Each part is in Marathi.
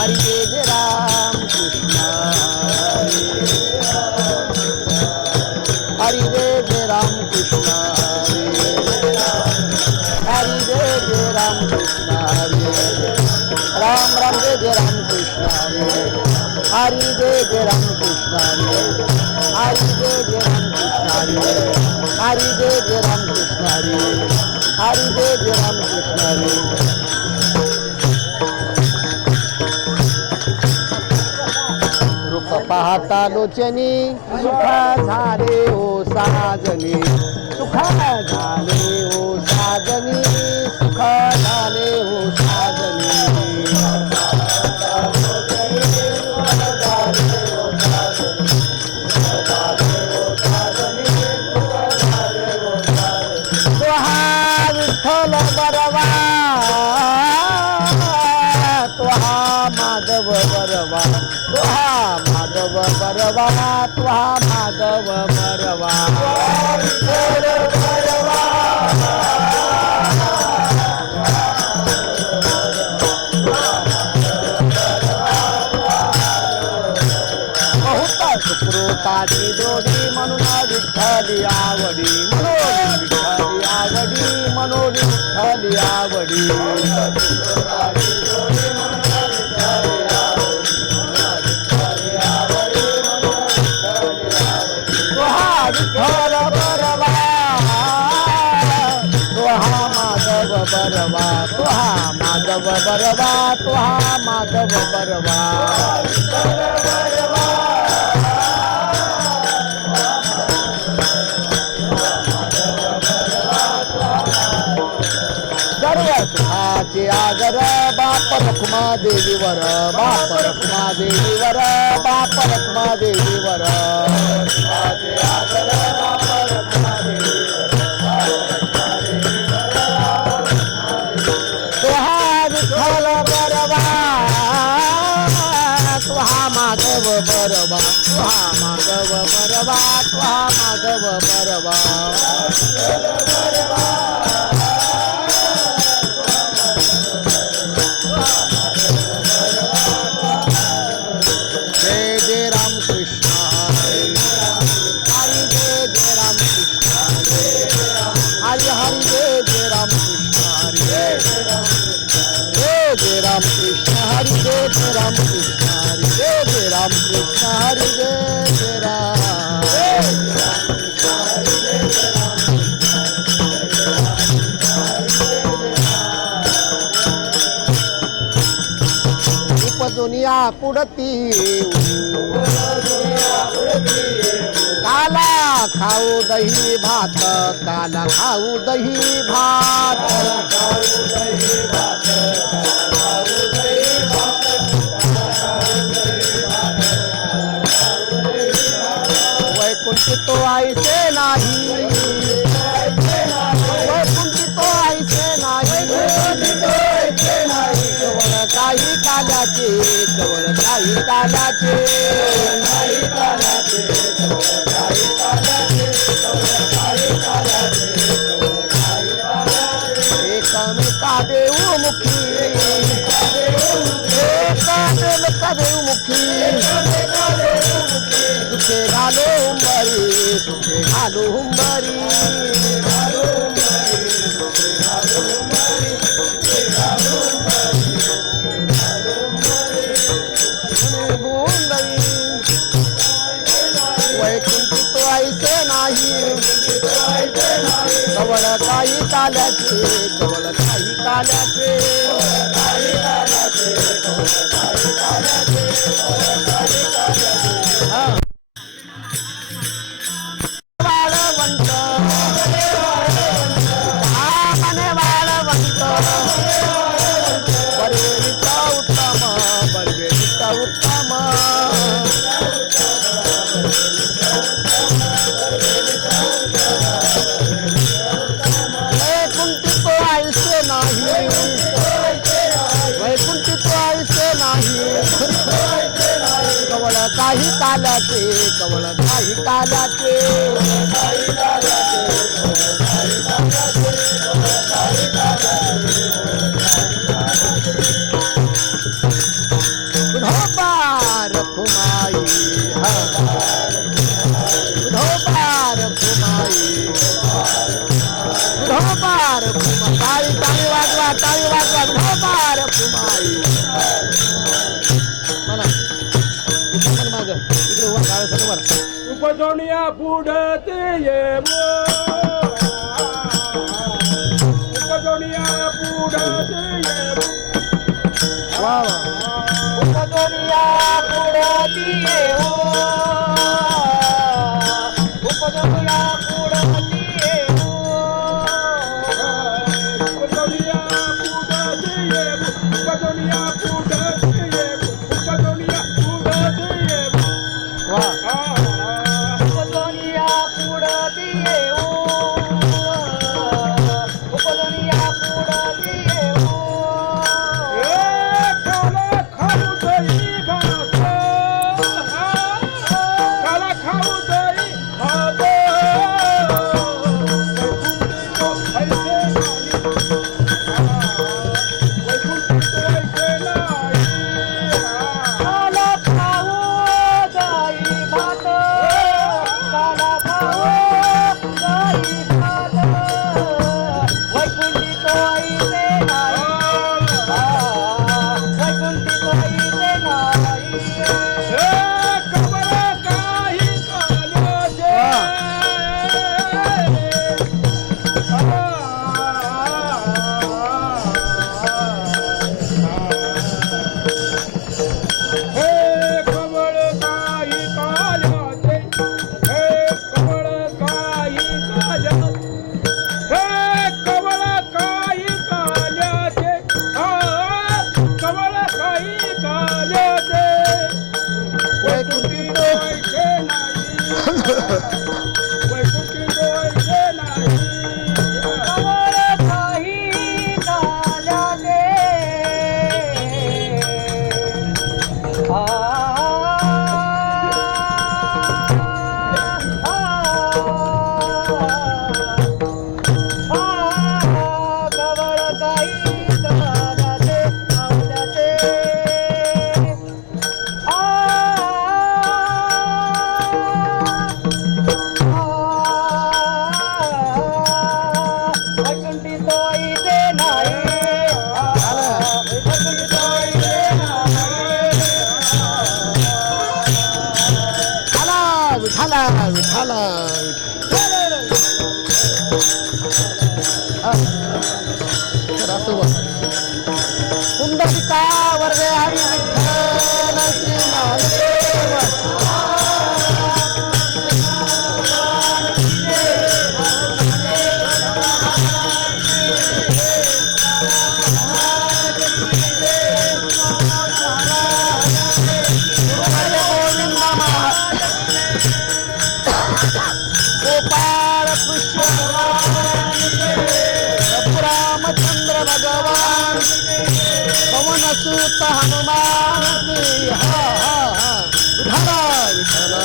हरि जय राम कृष्ण हरि जय राम कृष्ण हरि जय राम कृष्ण हरि जय राम कृष्ण रूप पाहता लोचनी सुख झाले ओ साजनी सुख झाले ओ साजनी सुख झाले ओ साजनी विठ्ठल बरवा तुहा माधव बरवा तुहा माधव बरवा तुहा माधव बरवा बहुत सुकृताची जोडी म्हणून विठ्ठली आवडी विठ्ठली आवडी मनोरी विठ्ठली आवडी तुहा विठ्ठल बरवा तुहा माधव बरवा तुहा माधव बरवा तुहा माधव बरवा सुखाचे आगर बाप रखुमा देवीवर बाप रखुमा देवीवर बाप रखुमा देवीवर तुहा विठ्ठल बरवा तुहा माधव बरवा तुहा माधव बरवा तुहा माधव बरवा जय राम कृष्ण हरि जय राम कृष्ण हरि जय राम कृष्ण हरि जय राम दुनिया पुढती काला खाऊ दही भात काला खाऊ दही भात वैकुंठ तो ऐसे नाही वैकुंठ तो ऐसे नाही जवळ काही काल्याचे जवळ काही काल्याचे एकमेका देऊ मुखी एकमेका देऊ मुखी दुखे घालो सुखे घालू हुंबरी वैकुंठी तो ऐसे नाही कवळ काही काल्याचे कवळ काही काल्याचे वाळवंट मने वाळवंट बळवेलीचा उत्तम बळवेलीचा उत्तम वैकुंठी तो ऐसे नाही वैकुंठी तो ऐसे नाही कवळ काही काल्याचे कवळ काही काल्याचे धोपार खुमाई धोपार खुमाई धोपार खुमा टाळी टाळी वाजवा धोपार खुमाई म्हणा इथं पण माझं इकडे उभा गाव सरोवर उपजोनिया पुढते ये उपजोनिया पुढते ये वा वा उपदोनिया पुढती ये हो उपदोनिया पुढती ये हो उपजोनिया पुढते ये उपजोनिया पुढते ये उपजोनिया पुढते ये वा उपदोनिया पुढती ये हो उपदोनिया पुढती ये हो काला खाऊ गाई भात काला खाऊ गाई भात वैकुंठी तो ऐसे नाही वैकुंठी तो ऐसे नाही वैकुंठी तो कमळ काही काल्याचे कमळ काही काल्याचे काल्याचे वैकुंठी तो इथे नाही वैकुंठी तो इथे नाही विठाला विठाला विठाला पुंडलिका वर्गे हरी विठ्ठल श्री महादेव गोपाळ कृष्ण रामचंद्र भगवान पवन सुत हनुमान की हा हा हा विठाला विठाला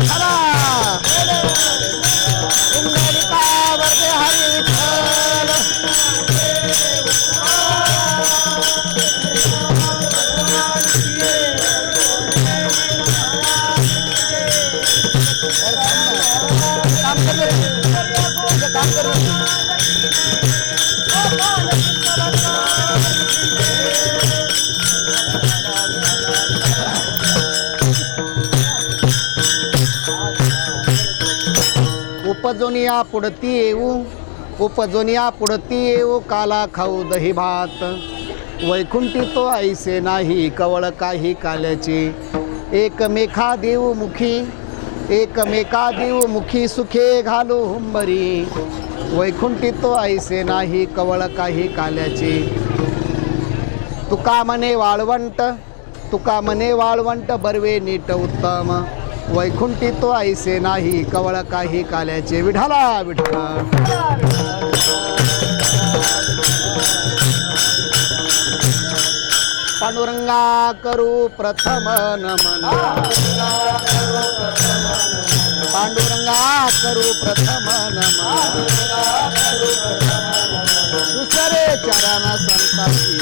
विठाला पुंडलिका वर्गे हरी विठ्ठल काम कर रे. तुझं काम कर रे. उपजोनिया पुढती येऊ, उपजोनिया पुढती येऊ, काला खाऊ दही भात. वैकुंठी तो ऐसे नाही, कवळ काही काल्याचे. एकमेका देऊ मुखी, एकमेका देऊ मुखी, सुखे घालू हुंबरी. वैकुंठी तो ऐसे नाही, कवळ काही काल्याचे. तुका मने वाळवंट, तुका मने वाळवंट, बर्वे नीट उत्तम. वैकुंठी तो ऐसे नाही, कवळ काही काल्याचे. विठाला विठाला. पांडुरंगा करू प्रथम नमन, पांडुरंगा करू प्रथम नमन. दुसरे चरण संताची,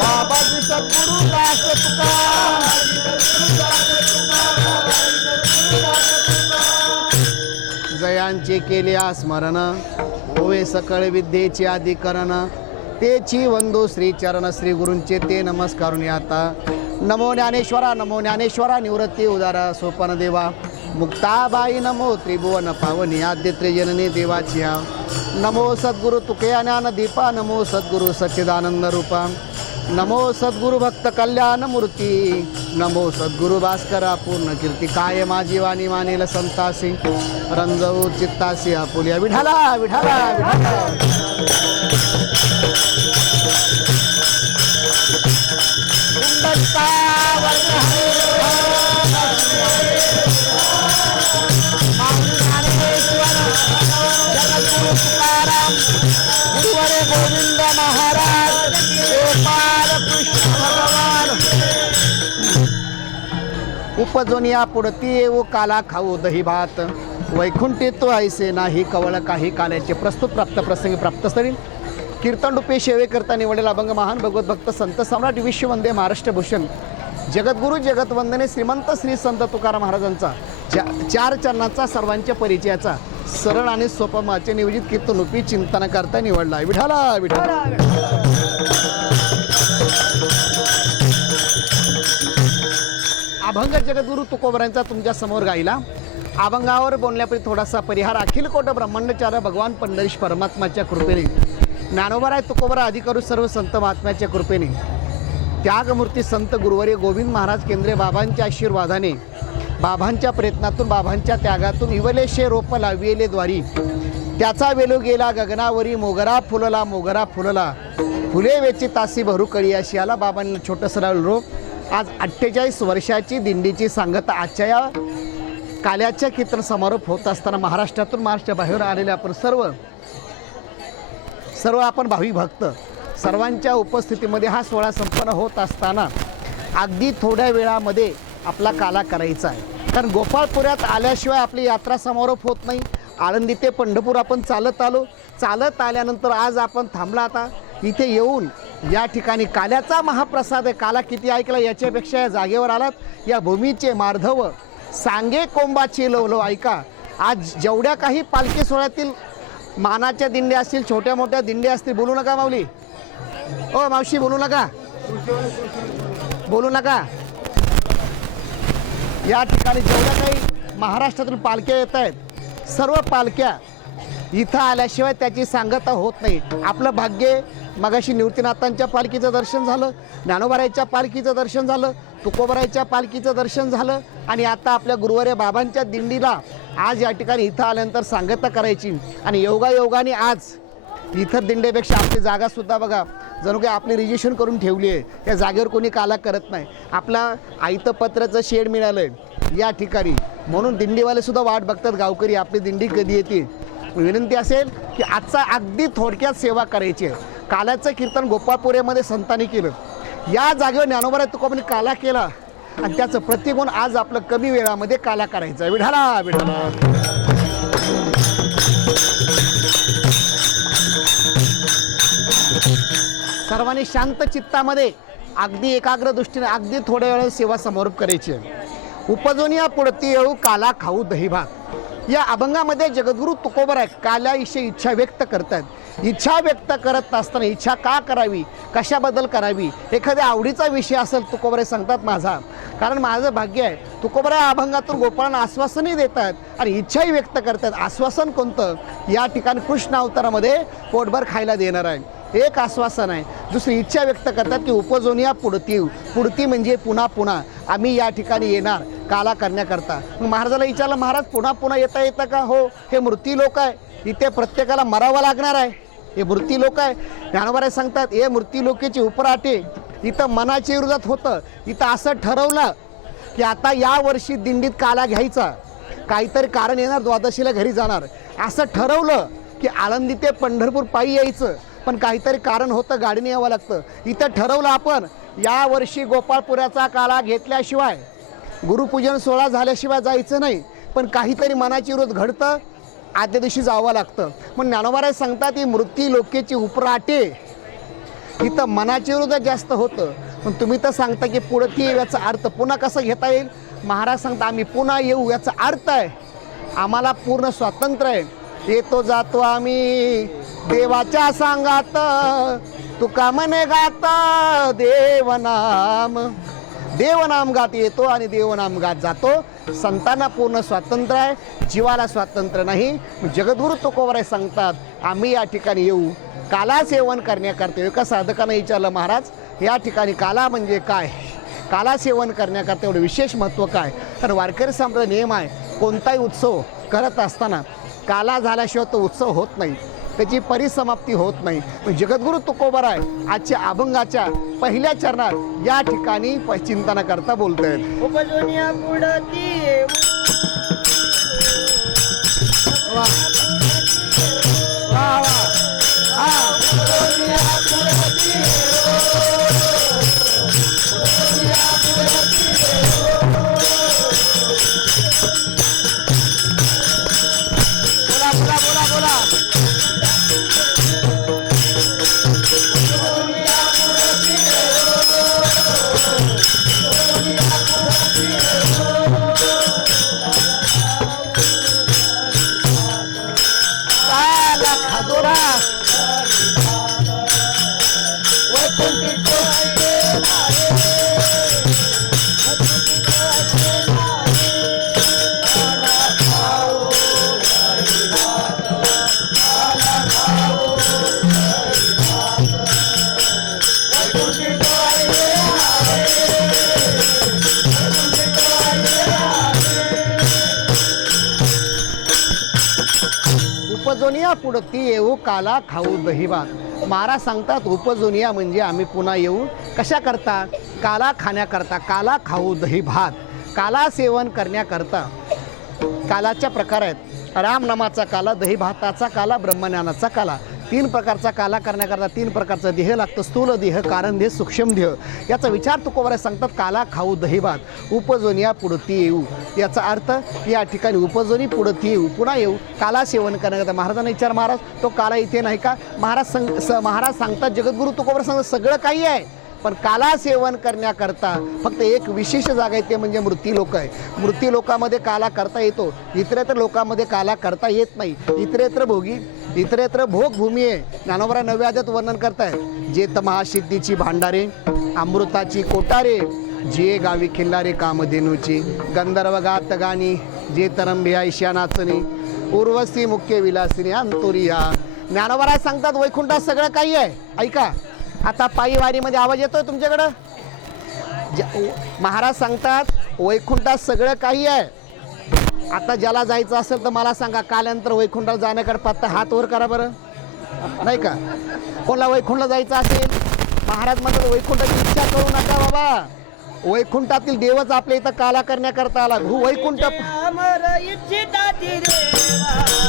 बाबाजी सद्गुरु दास तुका. जयांचे केले स्मरण, होवे सकळ विद्येचे अधिकरण. तेची वंदो श्री चरण, श्री गुरूंचे ते नमस्कारून आता. नमो ज्ञानेश्वरा, नमो ज्ञानेश्वरा, निवृत्ती उदारा सोपन देवा. मुक्ताबाई नमो त्रिभुवन पावनी, आद्यत्रे जननी देवाची. नमो सद्गुरु तुके ज्ञान दीपा, नमो सद्गुरु सच्चिदानंद रूपा. नमो सद्गुरु भक्त कल्याण मूर्ती, नमो सद्गुरु भास्करा पूर्ण कीर्ती. काय माझी वाणी मानेल संतासी, रंजवू चित्तासी आपुलिया. विठाला विठाला विठाला. गुरुवरे गोविंद महाराज, गोपाल कृष्ण भगवान. उपजोनिया पुढती येऊ, काला खाऊ दही भात. वैकुंठी तो ऐसे नाही, कवळ काही काल्याचे. प्रस्तुत प्राप्त प्रसंगी प्राप्तस्थळी कीर्तन रूपे सेवे करता निवडलेला अभंग महान भगवत भक्त संत सम्राट विश्ववंदे महाराष्ट्रभूषण जगद्गुरु जगतवंदने श्रीमंत श्री संत तुकाराम महाराजांचा चार चरणाचा सर्वांच्या परिचयाचा सरळ आणि सोपा माचे नियोजित कीर्तन रूपी चिंतन करता निवडला. विठाला विठाला. अभंग जगद्गुरु तुकोबरांचा तुमच्या समोर गायला. अभंगावर बोलण्यापूर्वी थोडासा परिहार. अखिल कोट ब्रह्मांडचार्य भगवान पंढरीश परमात्माच्या कृपेने, ज्ञानोबराय तुकोबरा अधिकारू सर्व संत महात्म्याच्या कृपेने, त्यागमूर्ती संत गुरुवर्य गोविंद महाराज केंद्रे बाबांच्या आशीर्वादाने, बाबांच्या प्रयत्नातून, बाबांच्या त्यागातून इवलेशे रोप लाविले द्वारी. त्याचा वेलो गेला गगनावरी, मोगरा फुलला, मोगरा फुलला, फुले वेची तासी भरू कळी. अशी आला बाबांना छोटंसं लावलं रोप. आज 48 वर्षाची दिंडीची सांगता आजच्या या काल्याच्या कीर्तन समारोप होत असताना महाराष्ट्रातून महाराष्ट्राबाहेर आलेले आपण सर्व आपण भावी भक्त सर्वांच्या उपस्थितीमध्ये हा सोहळा संपन्न होत असताना अगदी थोड्या वेळामध्ये आपला काला करायचा आहे. कारण गोपाळपुऱ्यात आल्याशिवाय आपली यात्रा समारोप होत नाही. आळंदी ते पंढरपूर आपण चालत आलो. चालत आल्यानंतर आज आपण थांबला. आता इथे येऊन या ठिकाणी काल्याचा महाप्रसाद आहे. काला किती ऐकला याच्यापेक्षा या जागेवर आलात. या भूमीचे मार्धव सांगे कोंबाची लवलो ऐका. आज जेवढ्या काही पालखी सोहळ्यातील मानाच्या दिंड्या असतील, छोट्या मोठ्या दिंड्या असतील, बोलू नका माऊली, ओ मावशी बोलू नका, बोलू नका. या ठिकाणी जेवढ्या काही महाराष्ट्रातून पालख्या येत आहेत, सर्व पालख्या इथं आल्याशिवाय त्याची सांगता होत नाही. आपलं भाग्य मगाशी निवृत्तीनाथांच्या पालखीचं दर्शन झालं, ज्ञानोबारायच्या पालखीचं दर्शन झालं, तुकोबरायच्या पालखीचं दर्शन झालं आणि आता आपल्या गुरुवर्य बाबांच्या दिंडीला आज या ठिकाणी इथं आल्यानंतर सांगता करायची. आणि योगायोगाने आज इथं दिंडेपेक्षा आपली जागासुद्धा बघा जणू काही आपली रजिस्ट्रेशन करून ठेवली आहे. या जागेवर कोणी काला करत नाही. आपला आयतपत्राचं शेड मिळालं आहे या ठिकाणी, म्हणून दिंडीवालेसुद्धा वाट बघतात गावकरी आपली दिंडी कधी येते. विनंती असेल की आजचा अगदी थोडक्यात सेवा करायची आहे. काल्याचं कीर्तन गोपाळपुऱ्यामध्ये संतांनी केलं. या जागेवर ज्ञानोबा तुकोबांनी काला केला आणि त्याचं प्रतिगुण आज आपलं कमी वेळामध्ये काला करायचं आहे. विठाला विठाला. सर्वांनी शांत चित्तामध्ये अगदी एकाग्र दृष्टीने अगदी थोड्या वेळ सेवा समारोप करायची आहे. उपजोनिया पुढती येऊ काला खाऊ दही भात या अभंगामध्ये जगद्गुरु तुकोबराय काल्याविषयी इच्छा व्यक्त करतात. इच्छा व्यक्त करत असताना इच्छा का करावी, कशाबद्दल करावी, एखाद्या आवडीचा विषय असेल तुकोबराय सांगतात माझा, कारण माझं भाग्य आहे. तुकोबराय अभंगातून गोपाळांना आश्वासनही देतात आणि इच्छाही व्यक्त करतात. आश्वासन कोणतं? या ठिकाणी कृष्ण अवतारामध्ये पोटभर खायला देणार आहे, एक आश्वासन आहे. दुसरी इच्छा व्यक्त करतात की उपजोनिया पुढती, पुढती म्हणजे पुन्हा पुन्हा आम्ही या ठिकाणी येणार काला करण्याकरता. मग महाराजाला विचारलं, महाराज पुन्हा पुन्हा येतं का? हो, हे मृत्यू लोक आहे, इथे प्रत्येकाला मरावं लागणार आहे, हे मृत्यू लोक आहे. ज्ञानोबराय सांगतात हे मृत्यू लोकेची उपराटे इथं मनाच्या विरोधात होतं. इथं असं ठरवलं की आता या वर्षी दिंडीत काला घ्यायचा, काहीतरी कारण येणार, द्वादशीला घरी जाणार, असं ठरवलं की आळंदी ते पंढरपूर पायी यायचं, पण काहीतरी कारण होतं, गाडीने यावं लागतं. इथं ठरवलं आपण या वर्षी गोपाळपुराचा काला घेतल्याशिवाय, गुरुपूजन सोहळा झाल्याशिवाय जायचं नाही, पण काहीतरी मनाची विरोध घडतं, आदल्या दिवशी जावं लागतं. मग ज्ञानोबराय सांगतात ही मृत्यू लोकेची उपराटे इथं मनाच्या विरोधात जास्त होतं. पण तुम्ही तर सांगता की पुढती येऊ, याचा अर्थ पुन्हा कसं घेता येईल? महाराज सांगता आम्ही पुन्हा येऊ, याचा अर्थ आहे आम्हाला पूर्ण स्वातंत्र्य आहे. येतो जातो आम्ही देवाच्या सांगात, तुका म्हणे गात देवनाम, देवनाम गात येतो आणि देवनाम गात जातो. संतांना पूर्ण स्वातंत्र्य आहे, जीवाला स्वातंत्र्य नाही. जगद्गुरु तुकोबराय सांगतात आम्ही या ठिकाणी येऊ काला सेवन करण्याकरता. एका साधकानं विचारलं, महाराज या ठिकाणी काला म्हणजे काय, काला सेवन करण्याकरता एवढं विशेष महत्त्व काय? तर वारकरी संप्रदाय नियम आहे, कोणताही उत्सव करत असताना काला झाल्याशिवाय तो उत्सव होत नाही, त्याची परिसमाप्ती होत नाही. जगद्गुरु तुकोबराय आजच्या अभंगाच्या पहिल्या चरणात या ठिकाणी चिंतनाकरता बोलत आहेत. उपजोनिया पुढती येऊ वा वा वा. बोला बोला बोला बोला. खादोरा उपजोनिया पुढती येऊ काला खाऊ दही भात. महाराज सांगतात उपजोनिया म्हणजे आम्ही पुन्हा येऊ कशा करता? काला खाण्याकरता, काला खाऊ दही भात, काला सेवन करण्याकरता. कालाच्या प्रकार आहेत, रामनामाचा काला, दही भाताचा काला, ब्रह्मज्ञानाचा काला. 3 प्रकारचा काला करण्याकरता 3 प्रकारचा देह लागतं, स्थूल देह, कारण देह, सूक्ष्म देह. याचा विचार तुकोबराय सांगतात काला खाऊ दही भात, उपजोनिया पुढती येऊ. याचा अर्थ या ठिकाणी उपजोनी पुढती येऊ, पुन्हा येऊ काला सेवन करण्याकरता. महाराजांना विचार, महाराज तो काला इथे नाही का? महाराज सांगतात, जगद्गुरु तुकोबराय सांगतात सगळं काही आहे, पण काला सेवन करण्याकरता फक्त एक विशेष जागा आहे, ते म्हणजे मृत्यू लोक आहे. मृत्यू लोकामध्ये काला करता येतो, इतरेतर लोकांमध्ये काला करता येत नाही. इतरेत्र भोगी, इतरेत्र भोगभूमी आहे. ज्ञानोबराय 9व्या अध्यायात वर्णन करतायत, जेत महासिद्धीची भांडारे, अमृताची कोटारे, जे गावी खिल्लारे कामधेनूची, गंधर्व गात गाणी, जे तरंबे ऐशा नाचणी, उर्वशी मुख्य विलासिनी अंतुरिया. ज्ञानोबराय सांगतात वैकुंठात सगळं काही आहे. ऐका, आता पायी वारीमध्ये आवाज येतोय तुमच्याकडं? महाराज सांगतात वैकुंठात सगळं काही आहे. आता ज्याला जायचं असेल तर मला सांगा, काल्यानंतर वैकुंठाला जाण्याकडे पत्ता हात वर करा बरं, नाही का? कोणाला वैकुंठला जायचं असेल, महाराज म्हणतात वैकुंठाची इच्छा करू नका बाबा, वैकुंठातील देवच आपल्या इथं काला करण्याकरता आला. वैकुंठ अमर इच्छिताती देवा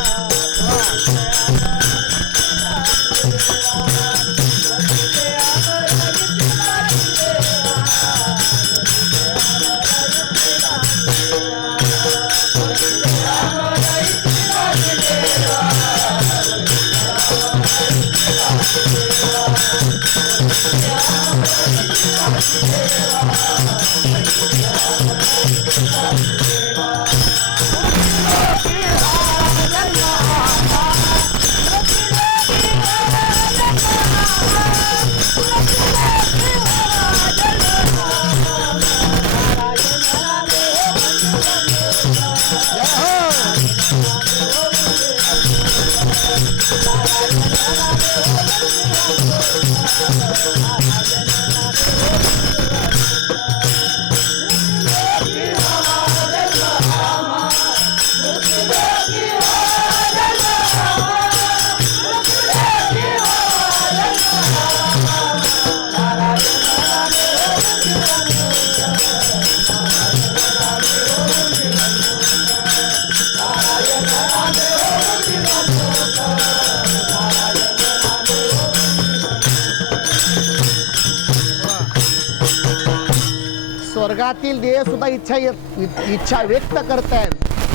स्वर्गातील देव सुद्धा इच्छा व्यक्त करतायत.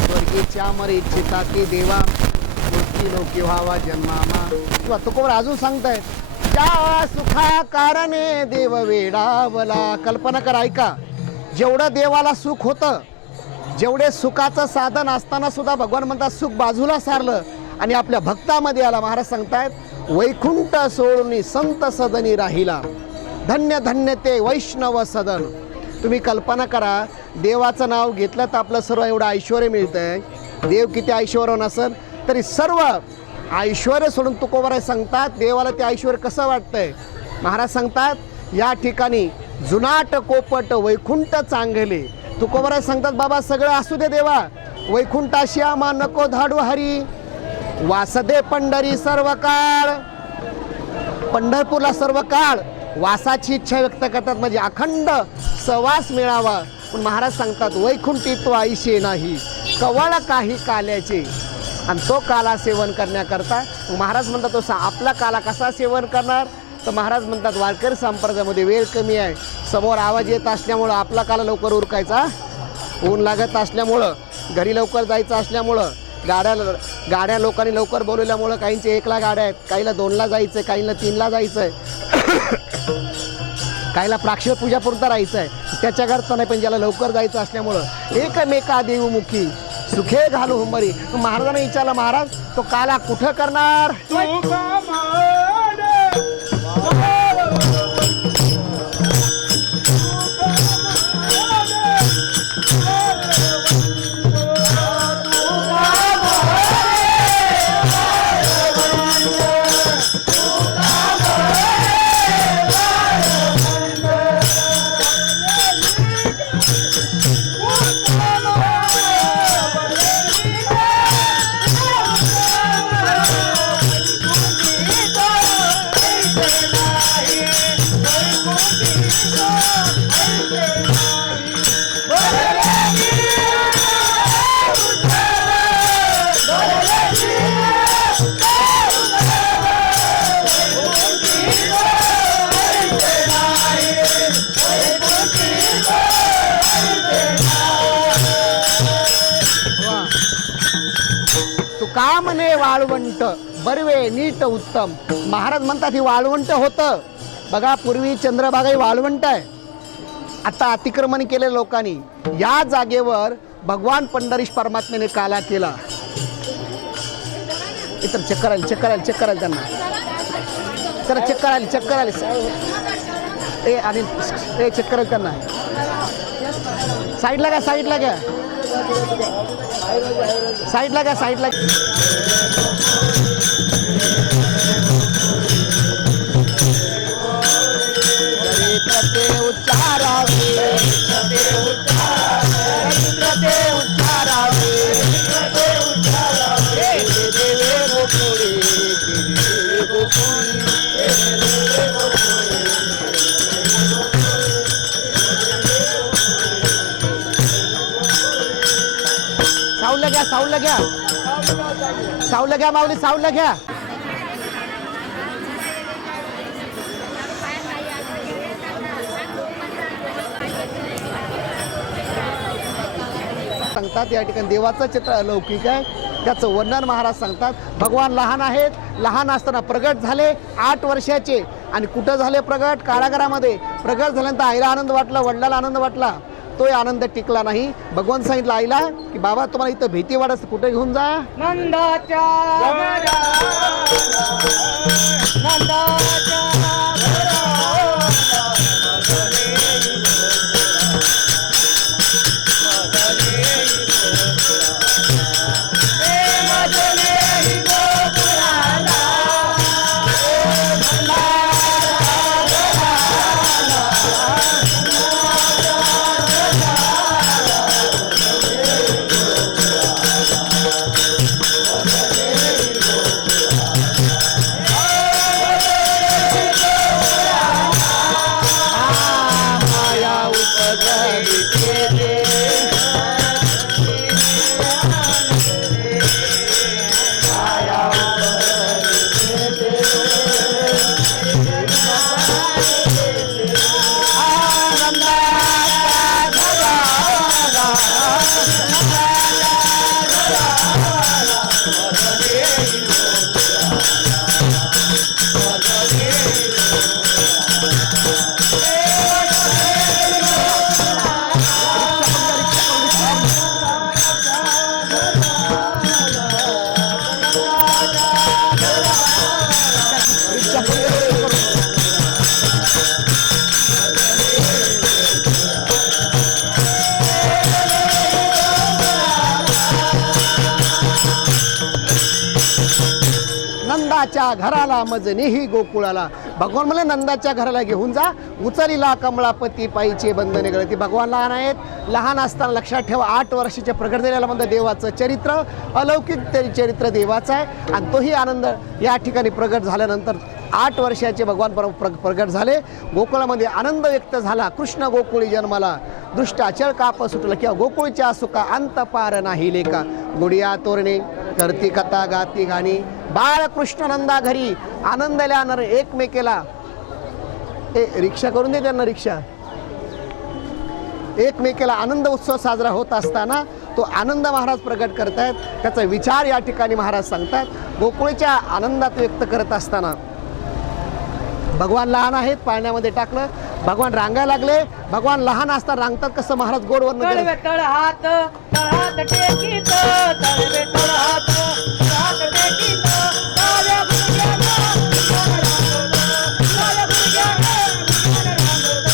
स्वर्गीच्या मर इच्छिता की देवा मूर्ती लोकी व्हावा जन्मामा. किंवा तुकोबर अजून सांगतायत, ज्या सुखा कारणे देव वेडावला. कल्पना कर, ऐका, जेवढं देवाला सुख होतं, जेवढे सुखाचं साधन असताना सुद्धा भगवान म्हणतात सुख बाजूला सारलं आणि आपल्या भक्तामध्ये आला. महाराज सांगतायत, वैकुंठ सोडून संत सदनी राहिला. धन्य धन्य ते वैष्णव सदन. तुम्ही कल्पना करा, देवाचं नाव घेतलं तर आपलं सर्व एवढं ऐश्वर मिळतंय. देव किती ऐश्वर्यवान असेल तरी सर्व ऐश्वर सोडून तुकोबराय सांगतात देवाला ते ऐश्वर कसं वाटतंय. महाराज सांगतात, या ठिकाणी जुनाट कोपट वैकुंठ चांगले. तुकोबराय सांगतात, बाबा सगळं असू दे देवा, वैकुंठाशी आमा नको धाडू हरी. वासदे पंढरी सर्व काळ. पंढरपूरला सर्व काळ वासाची इच्छा व्यक्त करतात, म्हणजे अखंड सहवास मिळावा. पण महाराज सांगतात, वैकुंठी तो आईशे नाही कवळ काही काल्याचे. आणि तो काला सेवन करण्याकरता महाराज म्हणतात, तो आपला काला कसा सेवन करणार. तर महाराज म्हणतात, वारकरी संप्रदायामध्ये वेळ कमी आहे, समोर आवाज येत असल्यामुळं आपला काला लवकर उरकायचा, ऊन लागत असल्यामुळं, घरी लवकर जायचं असल्यामुळं, गाड्या लोकांनी लवकर बोलवल्यामुळं काहींचे 1ला गाड्या आहेत, काहीला 2ला जायचं आहे, काहीला 3ला जायचं आहे, काहीला प्राक्षर पूजापुरता राहायचं आहे, त्याच्याकरता नाही. पण ज्याला लवकर जायचं असल्यामुळं एकमेका देवमुखी सुखे घालू हुंबरी. महाराजांना विचारलं, महाराज तो काला कुठं करणार. का म्हणे वाळवंट बरवे नीट उत्तम. महाराज म्हणतात ही वाळवंट होतं. बघा, पूर्वी चंद्रभागा ही वाळवंट आहे. आता अतिक्रमण केले लोकांनी. या जागेवर भगवान पंढरीश परमात्म्याने काला केला. इतर चक्कर आली त्यांना. तर चक्कर आली आणि चक्कर आली त्यांना. साईडला घ्या. सावलं घ्या माऊली, सावलं घ्या. सांगतात या ठिकाणी देवाचं चित्र अलौकिक आहे, त्याचं वर्णन महाराज सांगतात. भगवान लहान आहेत, लहान असताना प्रगट झाले 8 वर्षाचे आणि कुठं झाले प्रगट? कारागारामध्ये. प्रगट झाल्यानंतर आईला आनंद वाटला, वडिलाला आनंद वाटला, तोही आनंद टिकला नाही. भगवान सांगितलं आईला की बाबा तुम्हाला इथं भीती वाटत, कुठे घेऊन जा? नंदाच्या घरा, नंदाच्या नंदाच्या घराला मजनीही गोकुळाला. भगवान म्हणले नंदाच्या घराला घेऊन जा, उचलीला कमळापती पायीचे बंधने गळती. भगवान लहान आहेत. लहान असताना लक्षात ठेवा 8 वर्षाच्या प्रगट झालेला म्हणतं देवाचं चरित्र, अलौकिक चरित्र देवाचं आहे. आणि तोही आनंद या ठिकाणी प्रगट झाल्यानंतर 8 वर्षाचे भगवान प्रगट झाले. गोकुळामध्ये आनंद व्यक्त झाला. कृष्ण गोकुळी जन्माला, दृष्ट अचल काप सुटला, किंवा गोकुळच्या सुखा अंत पार नाही लेका. गुडिया तोरणे करती कथा गाती गाणी, बाळ कृष्ण नंदा घरी आनंदल्या नर एकमेकेला. रिक्षा करून दे त्यांना, रिक्षा. एकमेकेला आनंद उत्सव साजरा होत असताना तो आनंद महाराज प्रगट करतायत. त्याचा विचार या ठिकाणी महाराज सांगतात. गोकुळच्या आनंदात व्यक्त करत असताना भगवान लहान आहेत, पाळण्यामध्ये टाकलं. भगवान रांगायला लागले. भगवान लहान असताना रांगतात कसं महाराज गोड वर्णन तळवे तळहात, तळहात टेकीत, तळवे तळहात, तळहात टेकीत, काळ्या गुडघ्यानं मन रांगत, काळ्या गुडघ्यानं मन रांगत,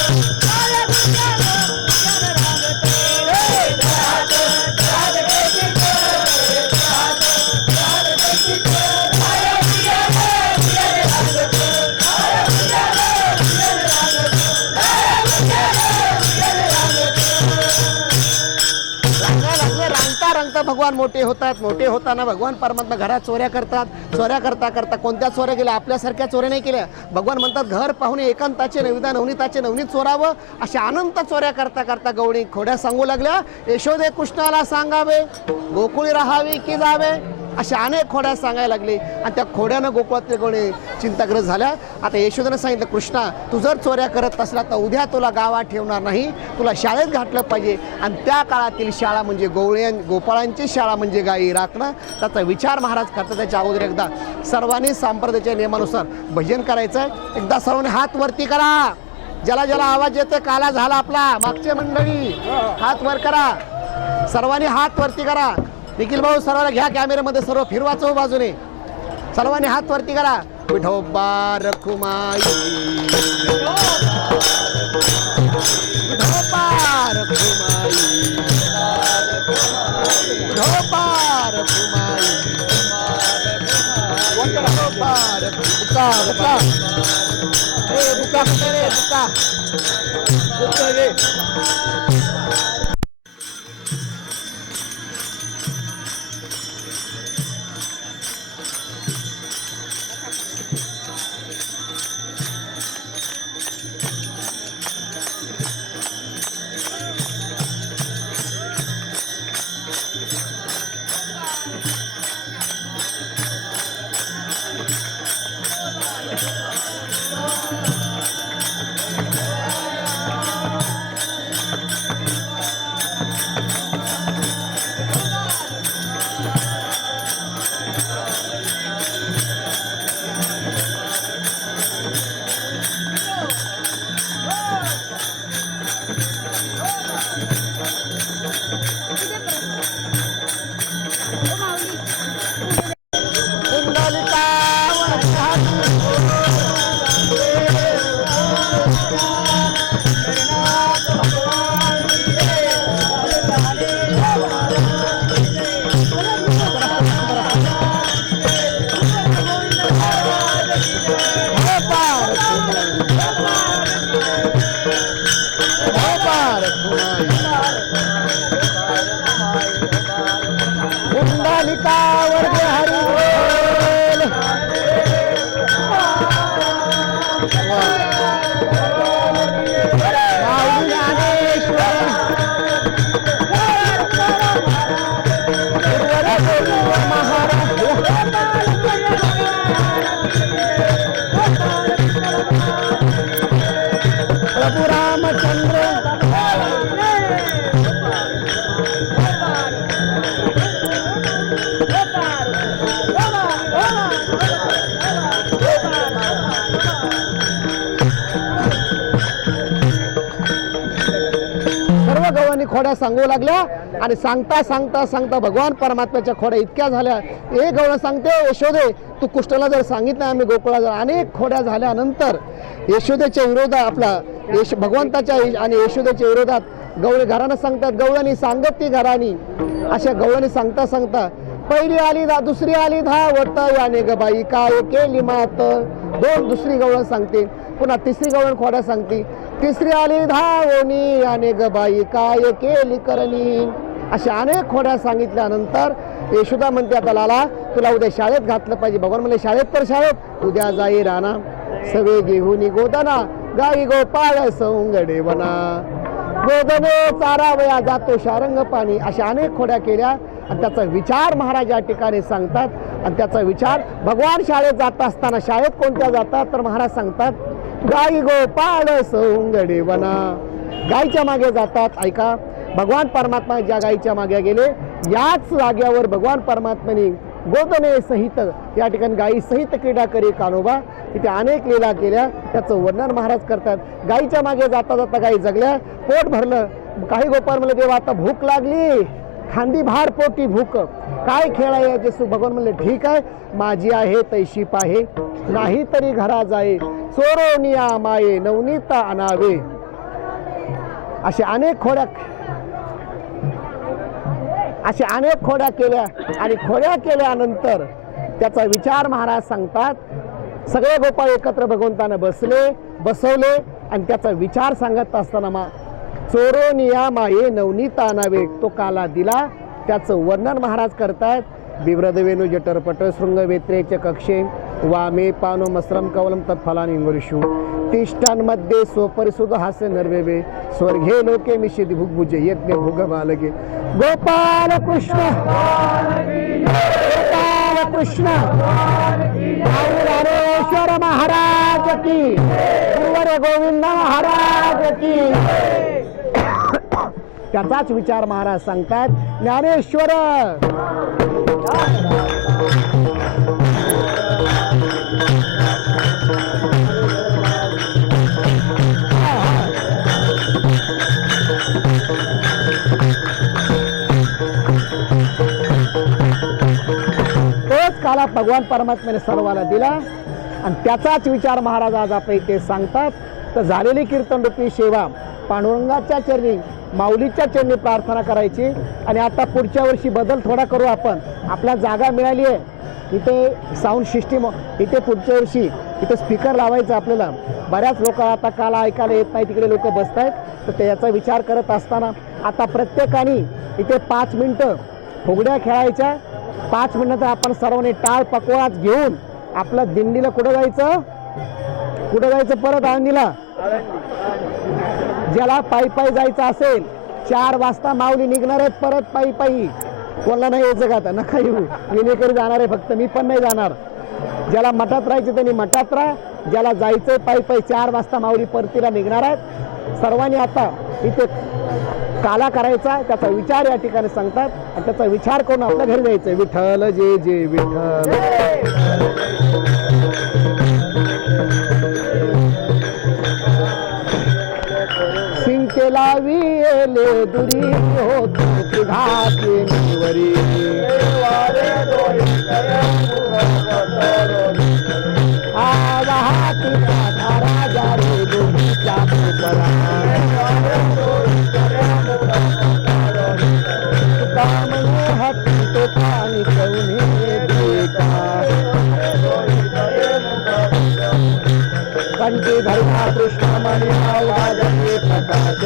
काळ्या गुडघ्यानं मन रांगत. तळहात, तळहात टेकीत, तळहात, तळहात टेकीत, काळ्या गुडघ्यानं मन रांगत, काळ्या गुडघ्यानं मन रांगत, काळ्या गुडघ्यानं मन रांगत. रांगता रांगता भगवान मोठे होतात. मोठे होताना भगवान परमात्मा घरात चोऱ्या करतात. चोऱ्या करता करता कोणत्या चोऱ्या केल्या? आपल्यासारख्या चोऱ्या नाही केल्या. भगवान म्हणतात घर पाहुणे एकांताचे नविदा नवनीताचे नवनीत चोरावं. अशा अनंत चोऱ्या करता करता गवळी खोड्या सांगू लागल्या, यशोदे कृष्णाला सांगावे, गोकुळी राहावी की जावे. अशा अनेक खोड्या सांगायला लागली. आणि त्या खोड्यानं गोकुळातले गवळी चिंताग्रस्त झाल्या. आता यशोदेनं सांगितलं, कृष्णा तू जर चोऱ्या करत असला तर उद्या तुला गावात ठेवणार नाही, तुला शाळेत घातलं पाहिजे. आणि त्या काळातील शाळा म्हणजे गोपाळांची शाळा म्हणजे गायी राखणं. त्याचा विचार महाराज करतात. त्याच्या अगोदर एकदा सर्वांनी संप्रदायाच्या नियमानुसार भजन करायचं आहे. एकदा सर्वांनी हात वरती करा. ज्याला ज्याला आवाज येतोय काला झाला आपला, मागचे मंडळी हात वर करा. सर्वांनी हात वरती करा. निखिल भाऊ सर्वांना घ्या कॅमेऱ्यामध्ये, सर्व फिरवा चौ बाजूने. सर्वांनी हात वरती करा. विठोबा रखुमाई, विठोबा रखुमाई, विठोबा रखुमाई, विठोबा बुका बुका, ए बुका कुठे रे बुका, बुका रे. खोड्या सांगू लागल्या आणि सांगता सांगता सांगता भगवान परमात्म्याच्या खोड्या इतक्या झाल्या. एक गवळण सांगते, यशोदे तू कृष्णाला जर सांगितलं आम्ही गोकुळाला, अनेक खोड्या झाल्यानंतर यशोदेच्या विरोधात आपला भगवंताच्या आणि यशोदेच्या विरोधात गवळे घरानं सांगतात, गवळणी सांगत ती घरानी. अशा गवळणी सांगता सांगता पहिली आली दुसरी आली धावत याने ग बाई काय केली मात. दुसरी गवळण सांगते, पुन्हा तिसरी गवळण खोड्या सांगते, तिसरी आली धावणी याने ग बाई काय केली करणी. अशा अनेक खोड्या सांगितल्यानंतर यशोदा म्हणते, आता लाला तुला उद्या शाळेत घातलं पाहिजे. भगवान म्हणले, शाळेत तर शाळेत, उद्या जाई राणा सवे घेऊन गोदाना गाई गोपाळ सौंगडे वना. गोदने चारावया जातो शारंग पाणी. अशा अनेक खोड्या केल्या आणि त्याचा विचार महाराज या ठिकाणी सांगतात. आणि त्याचा विचार भगवान शाळेत जात असताना, शाळेत कोणत्या जातात तर महाराज सांगतात, गाई गोपाळ सौंगडे वना. गायीच्या मागे जातात. ऐका, भगवान परमात्मा ज्या गायीच्या मागे गेले, याच जाग्यावर भगवान परमात्म्याने गोदने सहित या ठिकाणी गायी सहित क्रीडा करी कानोबा इथे अनेक लीला केल्या. त्याचं वर्णन महाराज करतात. गायीच्या मागे जाता जाता गायी जगल्या, पोट भरलं. काही गोपाळ म्हणले, देवा आता भूक लागली, खांदी भार पोटी भूक, काय खेळायचे सु. भगवान म्हणले, ठीक आहे, माझी आहे तैशी पाहे, नाही तरी घरा जाये, चोरोनिया माये नवनीता अनावे. असे अनेक खोड्या केल्या आणि खोड्या केल्यानंतर त्याचा विचार महाराज सांगतात. सगळे गोपाळ एकत्र भगवंतानं बसवले आणि त्याचा विचार सांगत असताना चोरोनिया माये नवनीता अनावे, तो काला दिला. त्याचं वर्णन महाराज करतायत. बिव्रदवेणू जटरपट शृंग वेत्रेच कक्षे वामे पानो मस्रम कवलम तत्फलानि इंगुरिषु तिष्ठांमध्ये स्वपरिसुद हास्य नर्वेवे स्वर्गे लोके मिशिद भुगभुजे यज्ञ भुग बालगे. गोपाल कृष्ण गोपाल कृष्ण ज्ञानेश्वर महाराज की, गुरुवर गोविंद महाराज की. त्याचाच विचार महाराज सांगतात. ज्ञानेश्वर तोच काला भगवान परमात्म्याने सर्वाला दिला आणि त्याचाच विचार महाराज आज आपल्या इथे सांगतात. तर झालेली कीर्तन रूपी सेवा पांडुरंगाच्या चरणी, माऊलीच्या चरणी प्रार्थना करायची. आणि आता पुढच्या वर्षी बदल थोडा करू आपण. आपल्या जागा मिळाली आहे इथे साऊंड सिस्टीम, इथे पुढच्या वर्षी इथे स्पीकर लावायचं आपल्याला. बऱ्याच लोक आता काला ऐकायला येत नाही, तिकडे लोक बसत आहेत. तर त्याचा विचार करत असताना आता प्रत्येकाने इथे 5 मिनटं फुगड्या खेळायच्या. 5 मिनिटं आपण सर्वांनी टाळ पकवाज घेऊन आपलं दिंडीला कुठं जायचं परत आळंदीला. ज्याला पायी पायी जायचं असेल 4 वाजता माऊली निघणार आहेत परत पायी पायी. कोणाला नाही यायचं का आता, नका येऊ, विनेकरी जाणार आहे फक्त, मी पण नाही जाणार. ज्याला मठात राहायचं त्यांनी मठात राहा, ज्याला जायचं पायी पायी 4 वाजता माऊली परतीला निघणार आहेत. सर्वांनी आता इथे काला करायचा, त्याचा विचार या ठिकाणी सांगतात आणि त्याचा विचार करून आपल्या घरी जायचं. विठ्ठल जे जे विठ्ठल. सिंकेला विले दुरी होतो घाते निवरी. राजा रे दोन्हीच्या पुतळा. हट्टी तो पाणी कवने देखा. कंठी धर्मा कृष्ण मणी वाजते प्रकाश.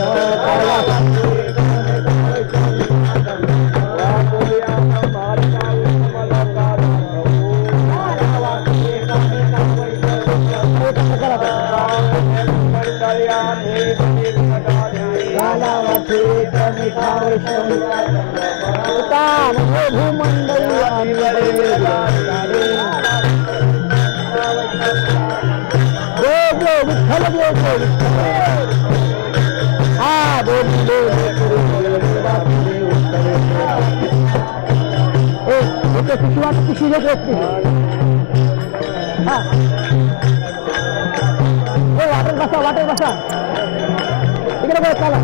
वाटेत बसा इकडे बस. चला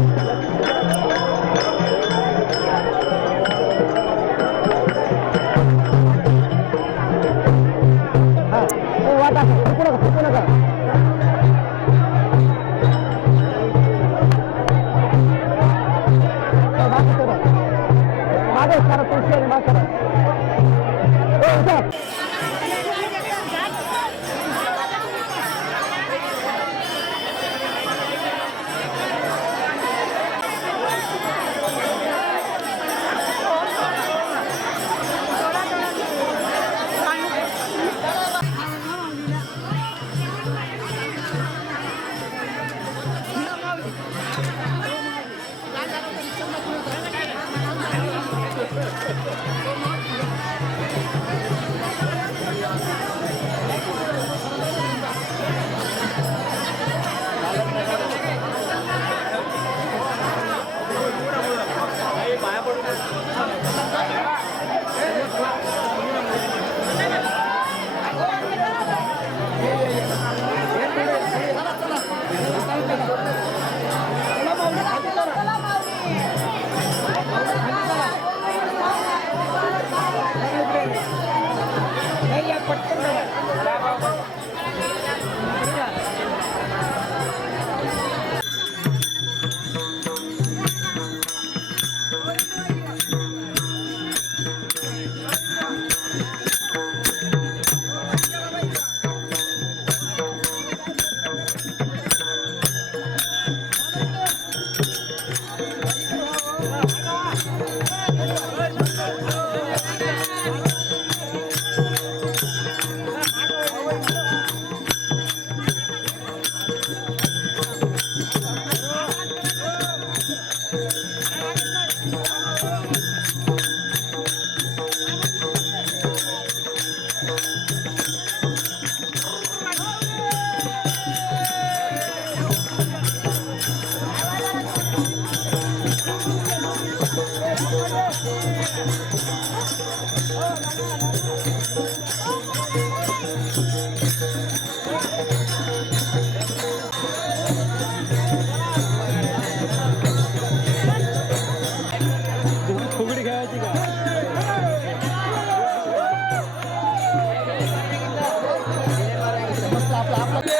फुगडी खेळायची का? मस्त आपलं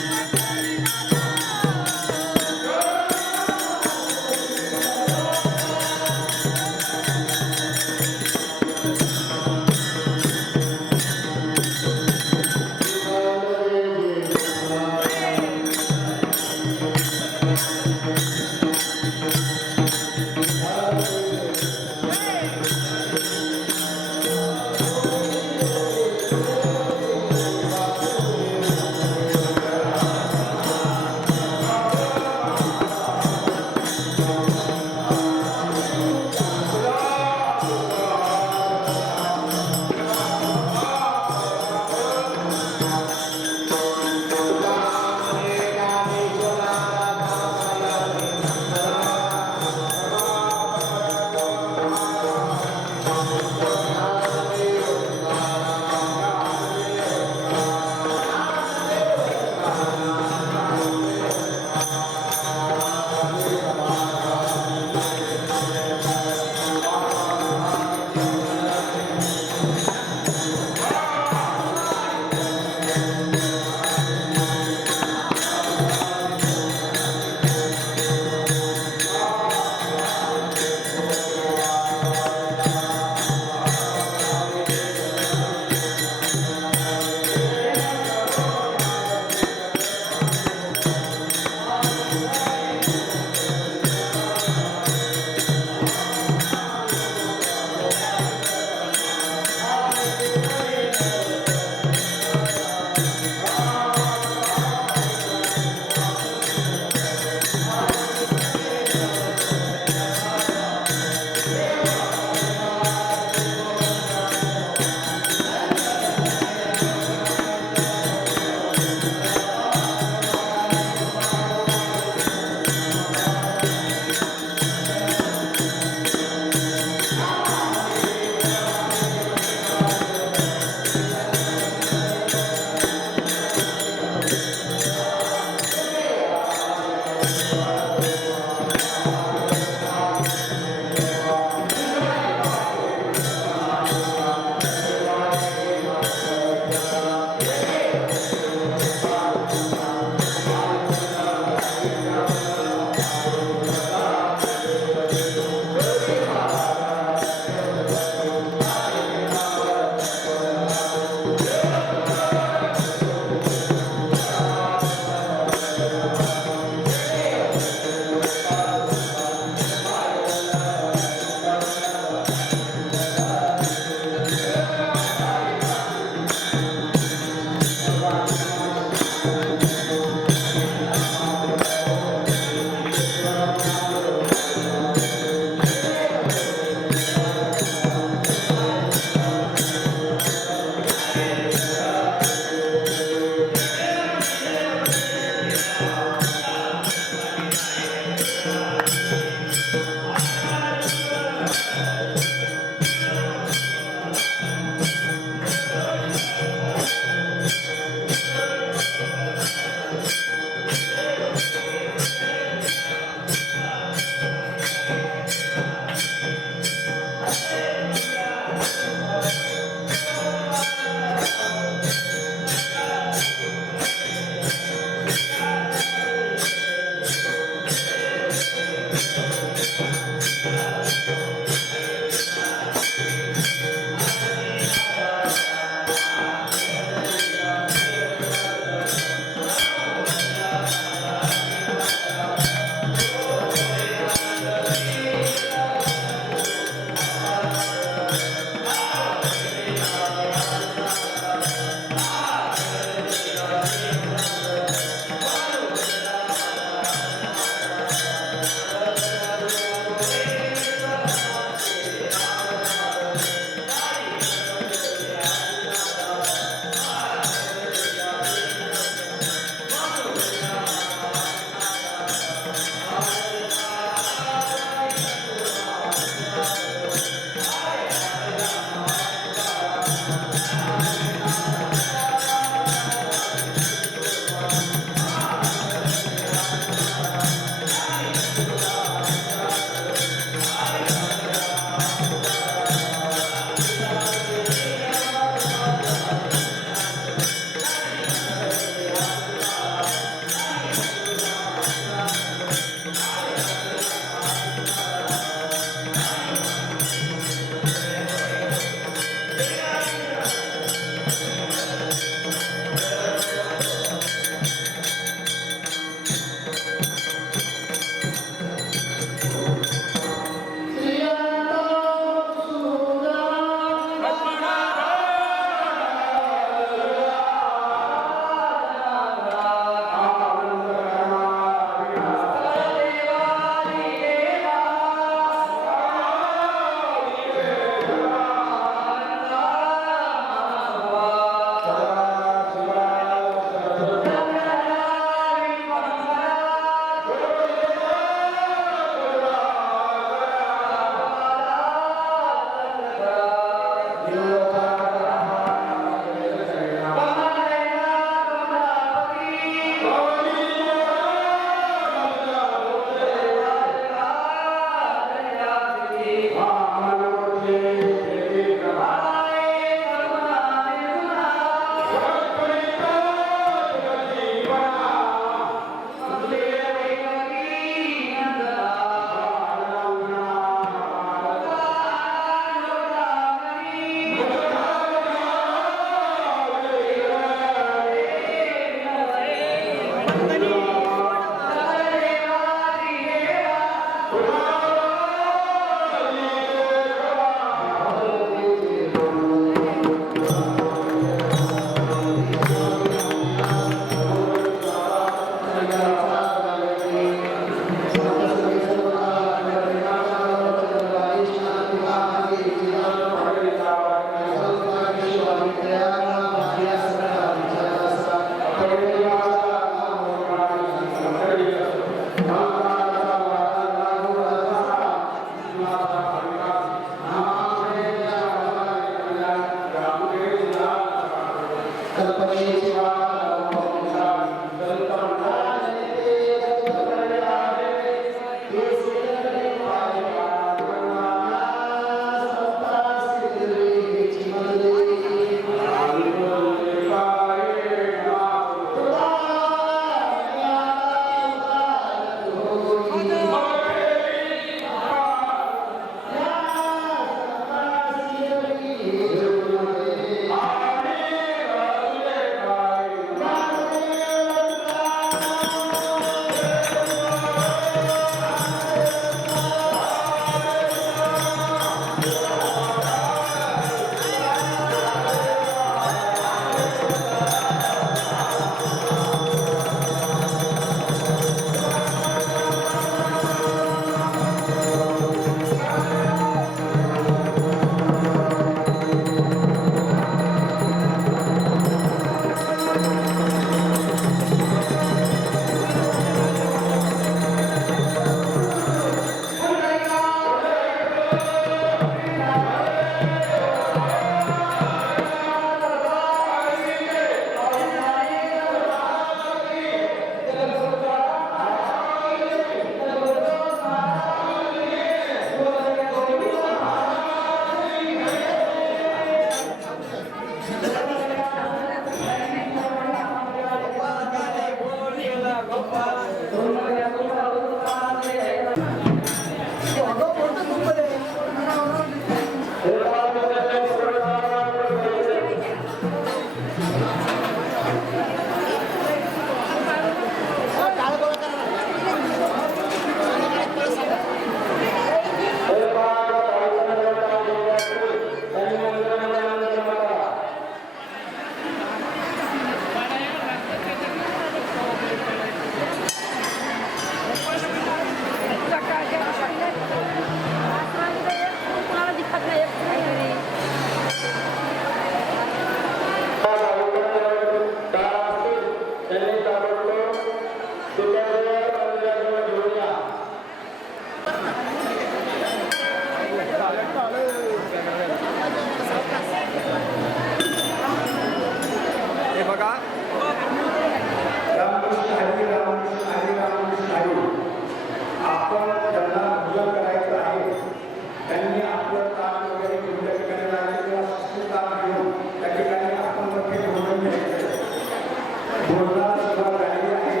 भोजनाला सुरुवात झालेली आहे.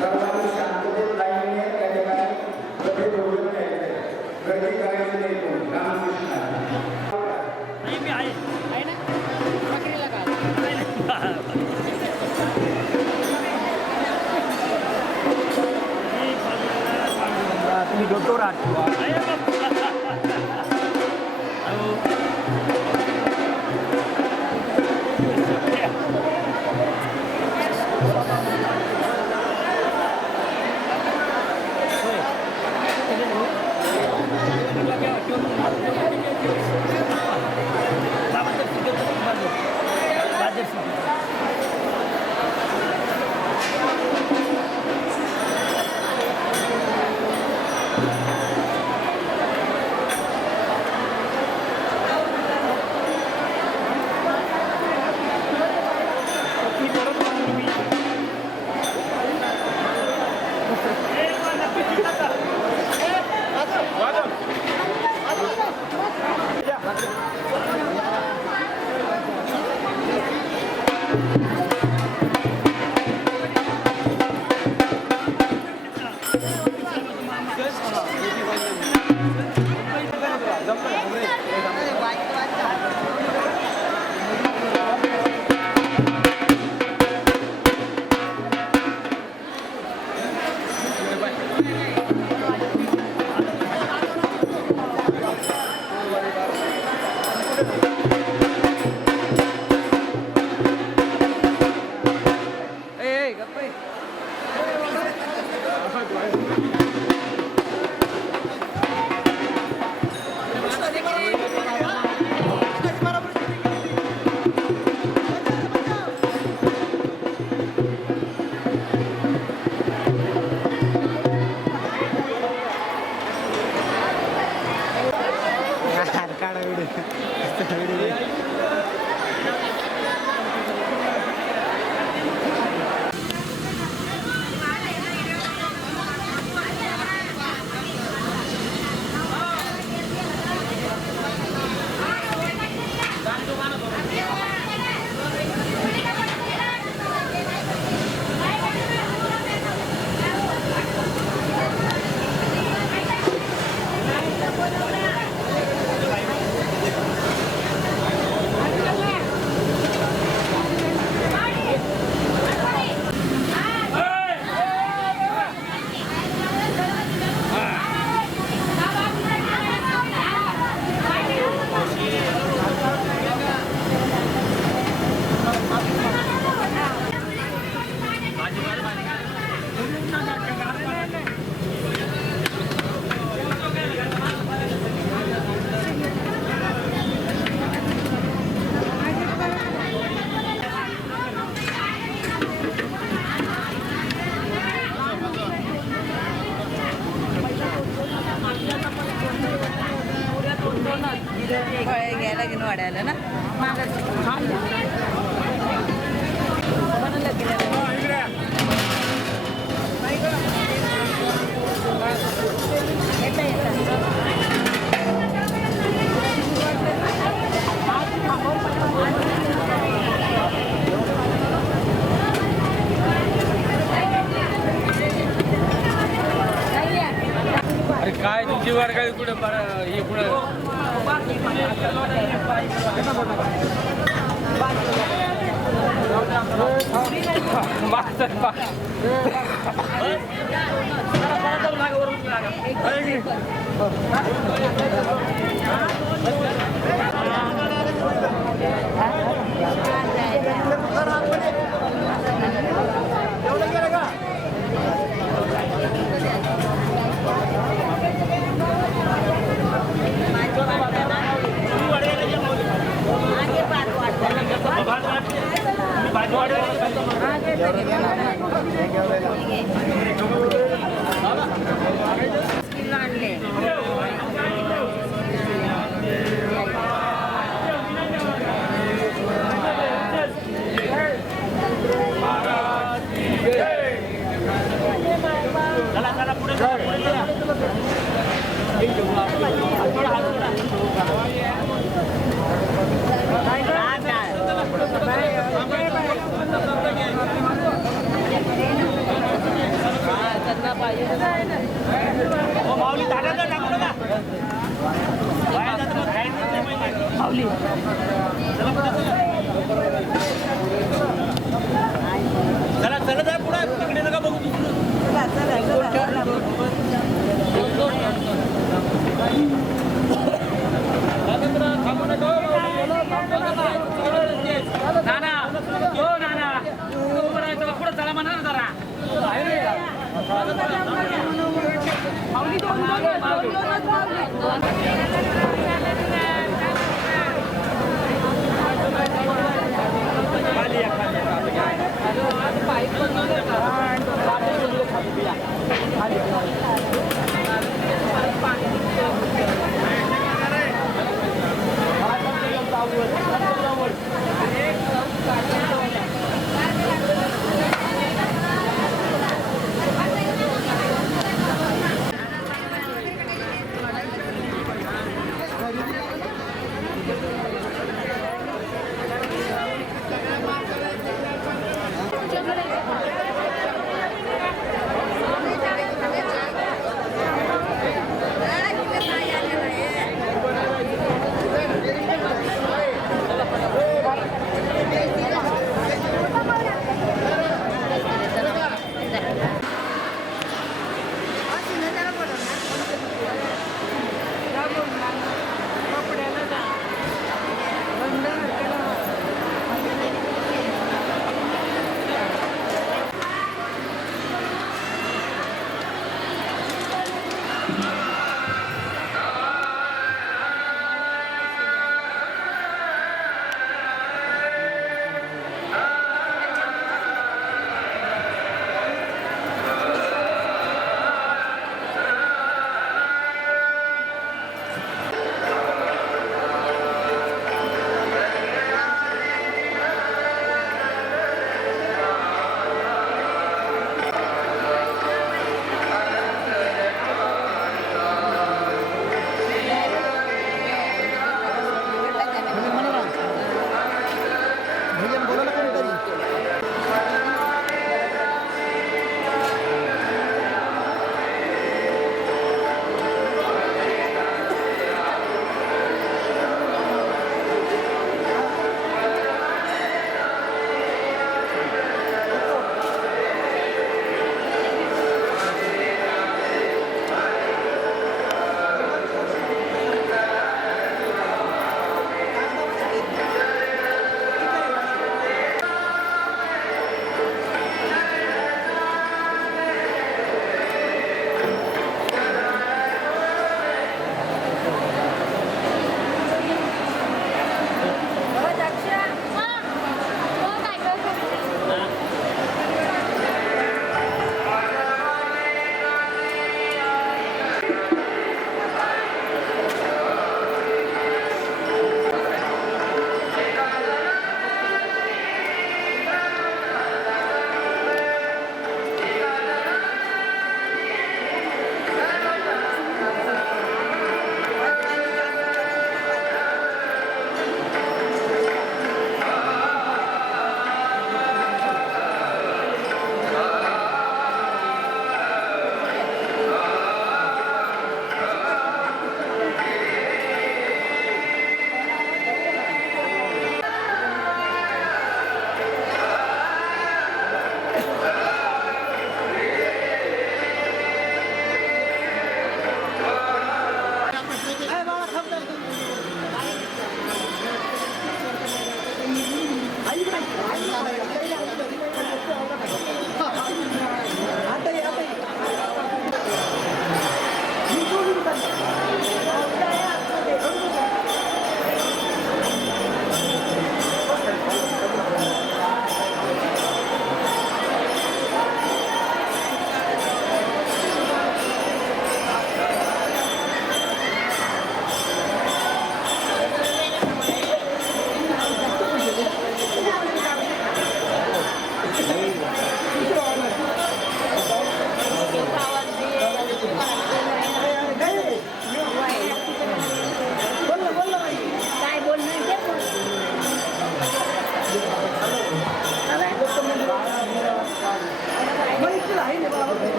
सर्वांनी शांततेत लाईनीने त्या ठिकाणी प्रति भोजन घ्यायचं आहे. गर्दी करायची नाही कोणी. रामकृष्ण तुम्ही डोक्यावर हात ठेवा. घ्यायला घेऊन वाढायला ना अरे काय तुमची वर्गात कुठे हे कुठं आणले चला चला नाना हो नाना उभं राहायचं पुढे चला म्हणा ना जरा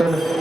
Thank you.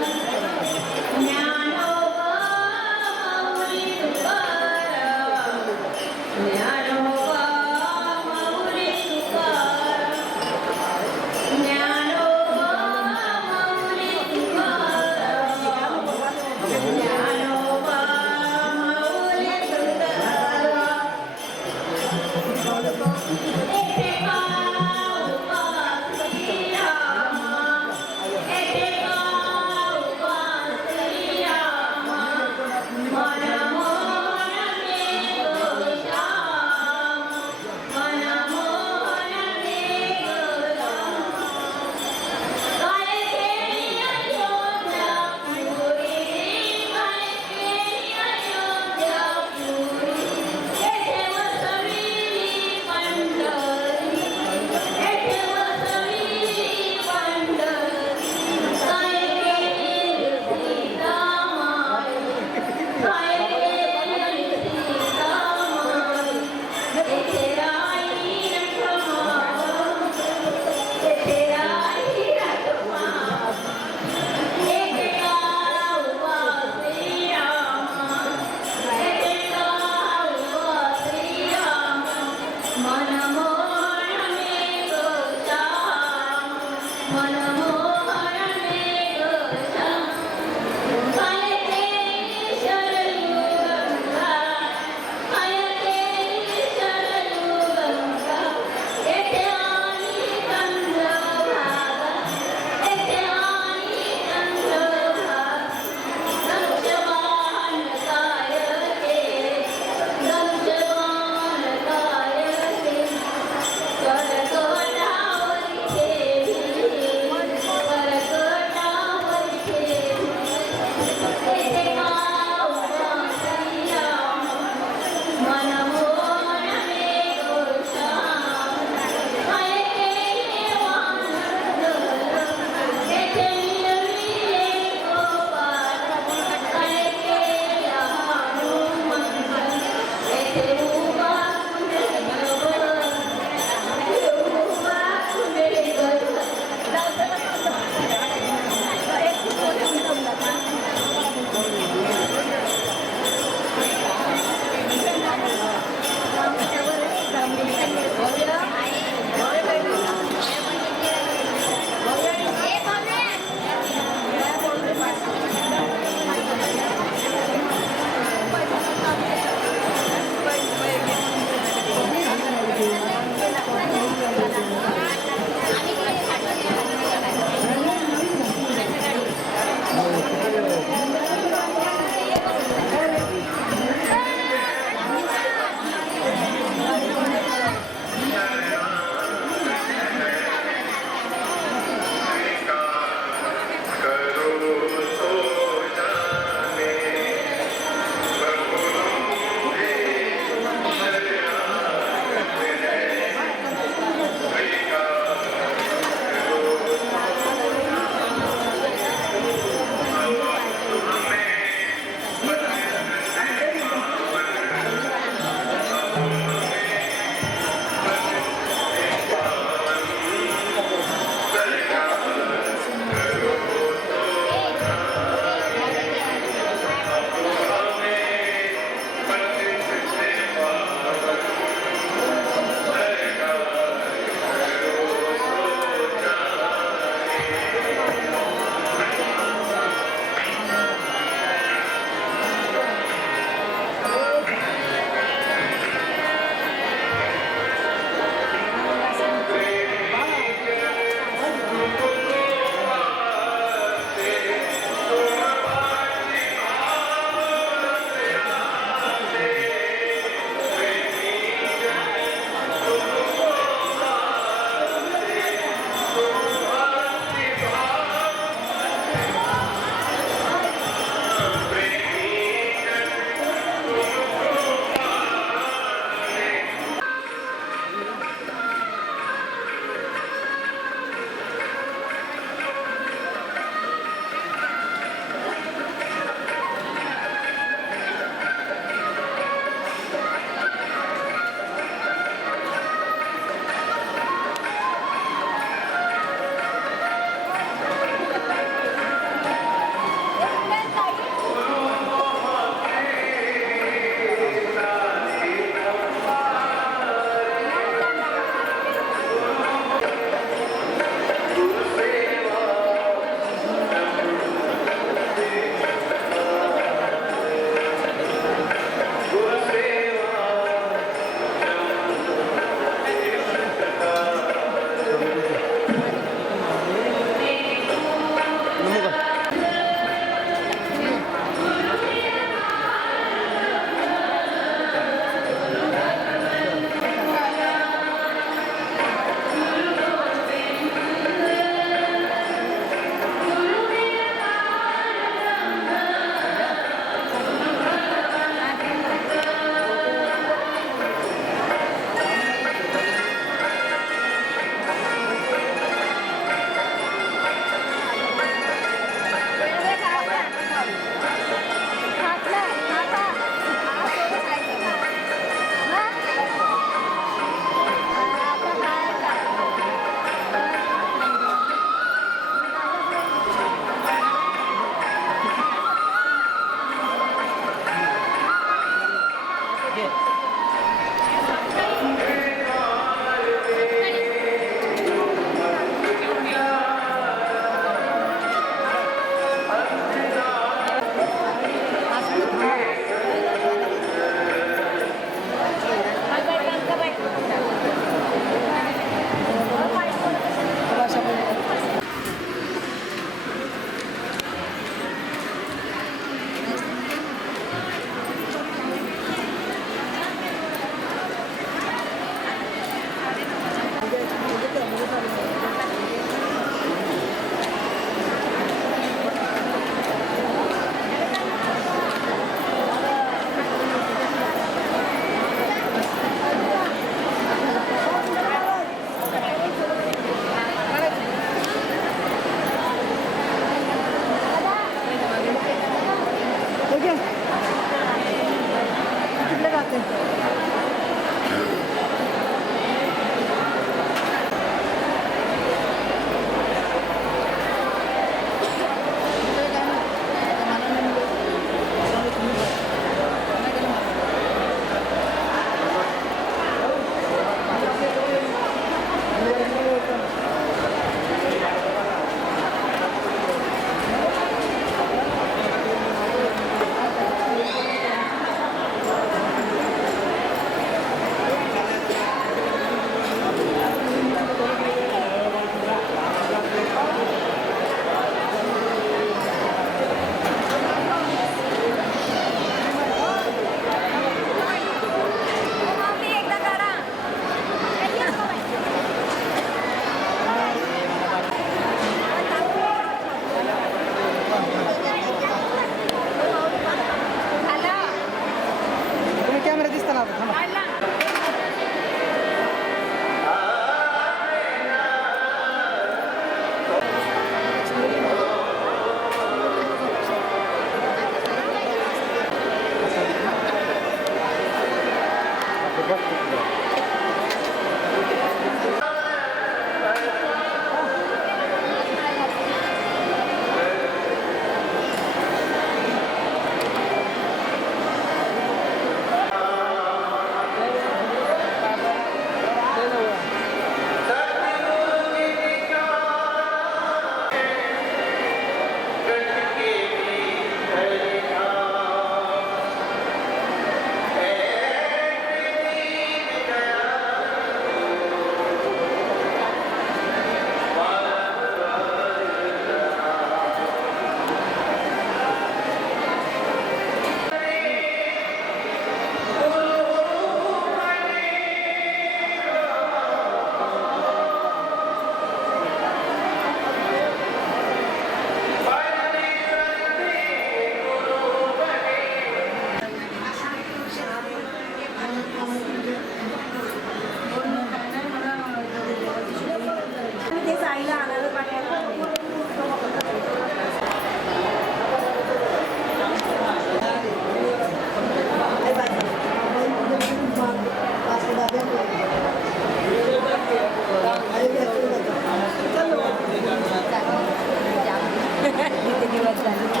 सुरुवात झाली